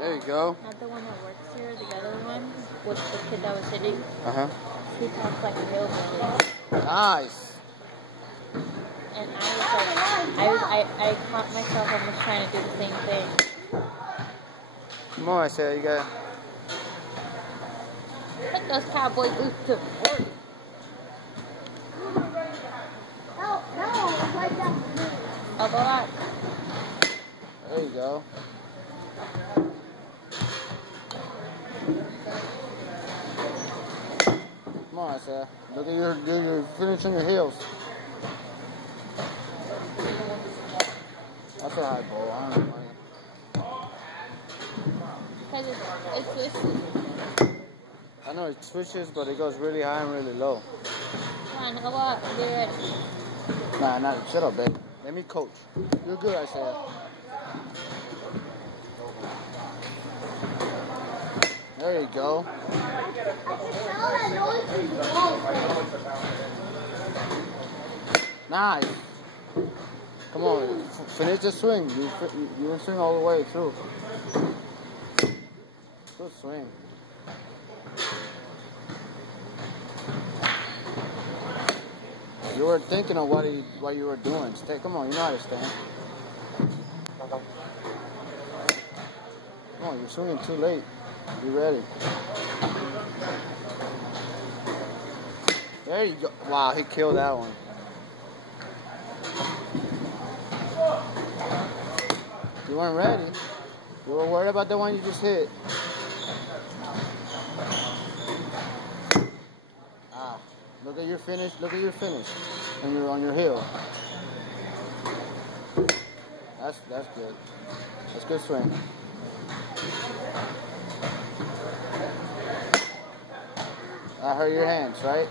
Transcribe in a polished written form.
There you go. Not the one that works here, the other one, with the kid that was hitting. He talks like a hillbilly. Nice. And I caught myself almost trying to do the same thing. Come on, Isaiah, you got. Put those cowboy boots to work. I'll go out. There you go. Come on, Isaiah. Look at you're finishing your heels. That's a high ball. I don't know. Because it switches. I know it switches, but it goes really high and really low. Come on, go up. Be ready. Nah, shut up, babe. Let me coach. You're good, Isaiah. There you go. Nice. Come on, finish the swing. You swing all the way through. Good swing. You were thinking of what you were doing. Come on, you know how to stand. Come on, you're swinging too late. Be ready. There you go. Wow, he killed that one. You weren't ready. You were worried about the one you just hit. Ah, look at your finish. Look at your finish. And you're on your heel. That's good. That's good swing. I hurt your hands, right?